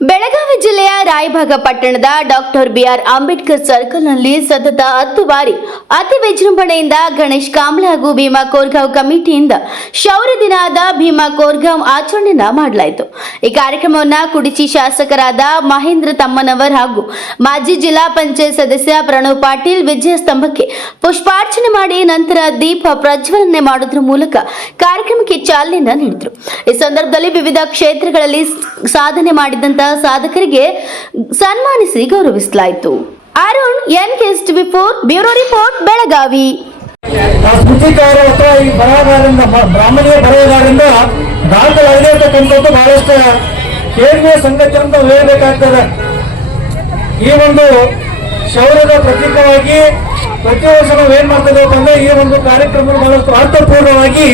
ಬೆಳಗಾವಿ ಜಿಲ್ಲೆಯ ರಾಯಭಾಗ ಪಟ್ಟಣದ doctor B R Ambedkar ಸರ್ಕಲ್ನಲ್ಲಿ ಸತತ 10 ಬಾರಿ ಅತಿ ವಿಜೃಂಭಣೆಯಿಂದ ಗಣೇಶ್ ಕಾಂಬ್ಳೆ ಹಾಗೂ ಭೀಮಾ ಕೋರ್ಗಾಂವ್ ಕಮಿಟಿಯಿಂದ ಶೌರ್ಯ ದಿನದ ಭೀಮಾ ಕೋರ್ಗಾಂವ್ ಆಚರಣೆಯನ್ನ ಮಾಡಲಾಯಿತು. ಈ ಕಾರ್ಯಕ್ರಮವನ್ನು ಕುಡಿಚಿ ಶಾಸಕರಾದ ಮಹೇಂದ್ರ ತಮ್ಮನವರ್ ಹಾಗೂ ಮಾಜಿ ಜಿಲ್ಲಾ ಪಂಚಾಯತ್ ಸದಸ್ಯ ಪ್ರಣವ್ ಪಾಟೀಲ್ ವಿಜಯ ಸ್ತಂಭಕ್ಕೆ ಪುಷ್ಪಾರ್ಚನೆ ಮಾಡಿ ನಂತರ ದೀಪ ಪ್ರಜ್ವಲನೆ ಮಾಡುವುದರ ಮೂಲಕ ಕಾರ್ಯಕ್ರಮಕ್ಕೆ ಚಾಲನೆಯನ್ನು ನೀಡಿದರು. ಈ ಸಂದರ್ಭದಲ್ಲಿ ವಿವಿಧ ಕ್ಷೇತ್ರಗಳಲ್ಲಿ ಸಾಧನೆ ಮಾಡಿದಂತಹ ಸಾಧಕರಿಗೆ ಸನ್ಮಾನಿಸಿ ಗೌರವಿಸಲಾಯಿತು. Arun NKSTV4 bureau report Belagavi. ಬ್ರಾಹ್ಮಣೀಯ ಬರೆಯಗಾರರಿಂದ ದಾಖಲಾಗಿರ್ತಕ್ಕಂಥದ್ದು ಬಹಳಷ್ಟು ಕೇಂದ್ರೀಯ ಸಂಗತಿ ಅಂತ ಹೇಳಬೇಕಾಗ್ತದೆ. ಈ ಒಂದು ಶೌರ್ಯದ ಪ್ರತೀಕವಾಗಿ ಪ್ರತಿ ವರ್ಷ ನಾವು ಏನ್ ಮಾಡ್ತೇವೆ ಅಂದ್ರೆ ಈ ಒಂದು ಕಾರ್ಯಕ್ರಮ ಬಹಳಷ್ಟು ಅರ್ಥಪೂರ್ಣವಾಗಿ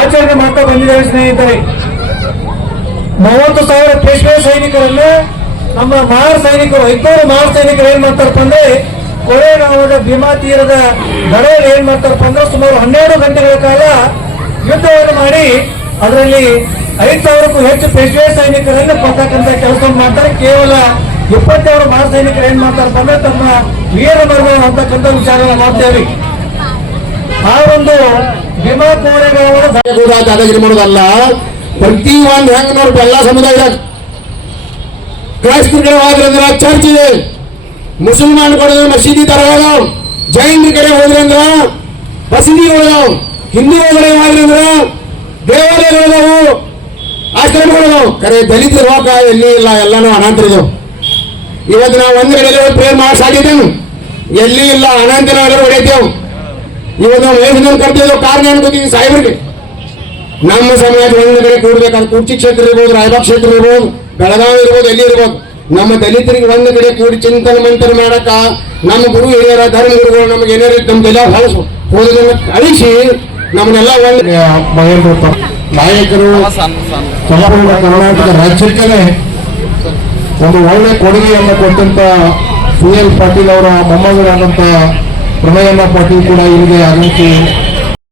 ಆಚರಣೆ ಮಾಡ್ತಾ ಬಂದಿದ್ದೇವೆ ಸ್ನೇಹಿತರೆ. 30,000 ಪೇಶ್ವೆ ಸೈನಿಕರನ್ನು ನಮ್ಮ ಮಹಾರ್ ಸೈನಿಕರು 500 ಮಹಾರ್ ಸೈನಿಕರು ಏನ್ ಮಾಡ್ತಾರಪ್ಪ ಅಂದ್ರೆ ಕೊರೆಗಾಂವದ ಭೀಮಾ ತೀರದ ದಡದಲ್ಲಿ ಏನ್ ಮಾಡ್ತಾರಪ್ಪ ಅಂದ್ರೆ ಸುಮಾರು 12 ಗಂಟೆಗಳ ಕಾಲ ಯುದ್ಧವನ್ನು ಮಾಡಿ ಅದರಲ್ಲಿ 5,000ಕ್ಕೂ ಹೆಚ್ಚು ಪೇಶ್ವೆ ಸೈನಿಕರನ್ನು ಕೊಟ್ಟಕ್ಕಂತ ಕೆಲಸ ಮಾಡ್ತಾರೆ. ಕೇವಲ 22 ಮಹಾರ್ ಸೈನಿಕರು ಏನ್ ಮಾಡ್ತಾರಪ್ಪ ಅಂದ್ರೆ ತಮ್ಮ ವೀರ ಮರಣ ಅಂತಕ್ಕಂಥ ವಿಚಾರ ಮಾಡ್ತೇವೆ. ಆ ಒಂದು ಭೀಮಾ ಕೋರೆಗಾಂವದ ದಾದಾಗಿರಿ ಮಾಡೋದಲ್ಲ, ಪ್ರತಿ ಒಂದು ಹೆಂಗ್ ನೋಡ್ರಿ ಎಲ್ಲಾ ಸಮುದಾಯ ಕ್ರೈಸ್ತರ ಕಡೆ ಹೋದ್ರಂದ್ರ ಚರ್ಚ್ ಇದೆ, ಮುಸಲ್ಮಾನ್ ಕಡೆ ಮಸೀದಿ ತರಗಾದ, ಜೈನರ ಕಡೆ ಹೋದ್ರಂದ್ರ ಮಸೀದಿಗಳದಾವ್, ಹಿಂದೂಗಳ ಹೋದ್ರಂದ್ರ ದೇವಾಲಯಗಳದಾವು, ಆಶ್ರಮಗಳದಾವು. ಕರೆ ದಲಿತರ ಹೋಗ ಎಲ್ಲಿ ಇಲ್ಲ, ಎಲ್ಲಾನು ಅನಾಂತರಿದವು. ಇವತ್ತು ನಾವು ಒಂದ್ ಕಡೆ ಪ್ರೇರ್ ಮಾಡಿಸಾಗಿದ್ದೇನು, ಎಲ್ಲಿ ಇಲ್ಲ ಅನಂತ ನಾವೆಲ್ಲರೂ ಹೊಡೆಯತ್ತೇವು. ಇವತ್ತು ನಾವು ವಯಸ್ಸಿನಲ್ಲಿ ಕರ್ತಿದ್ದೇವೆ ಕಾರಣ ಅನ್ಕೋತೀವಿ ಸಾಹೇಬರಿಗೆ. ನಮ್ಮ ಸಮಾಜ ಒಂದು ಕಡೆ ಕೂಡ್ಬೇಕಾದ್ರೆ ಕುರ್ಚಿ ಕ್ಷೇತ್ರ ಇರ್ಬೋದು, ರಾಯಬಾಗ್ ಕ್ಷೇತ್ರ ಇರ್ಬೋದು, ಬೆಳಗಾವಿ ಇರ್ಬೋದು, ಎಲ್ಲಿ ಇರ್ಬೋದು, ನಮ್ಮ ದಲಿತರಿಗೆ ಒಂದು ಕಡೆ ಕೂಡಿ ಚಿಂತನೆ ಮಂಥನ ಮಾಡಕ ನಮ್ಮ ಗುರು ಹಿರಿಯರ ಧರ್ಮ ಗುರುಗಳು ನಮ್ಗೆ ಏನಾರ ನಮ್ದೆಲ್ಲ ಹೋದನ್ನ ಅಳಿಸಿ ನಮ್ಮನ್ನೆಲ್ಲ ಒಂದು ನಾಯಕರು ಸಂಪೂರ್ಣ ಕರ್ನಾಟಕ ರಾಜ್ಯಕ್ಕೆ ಒಂದು ಒಳ್ಳೆ ಕೊಡುಗೆಯನ್ನು ಕೊಟ್ಟಂತ CL ಪಾಟೀಲ್ ಅವರ ಮೊಮ್ಮಗರಾದಂತ ಪ್ರಣಯಮ್ಮ ಪಾಟೀಲ್ ಕೂಡ ಇಲ್ಲಿಗೆ ಆಗಮಿಸಿ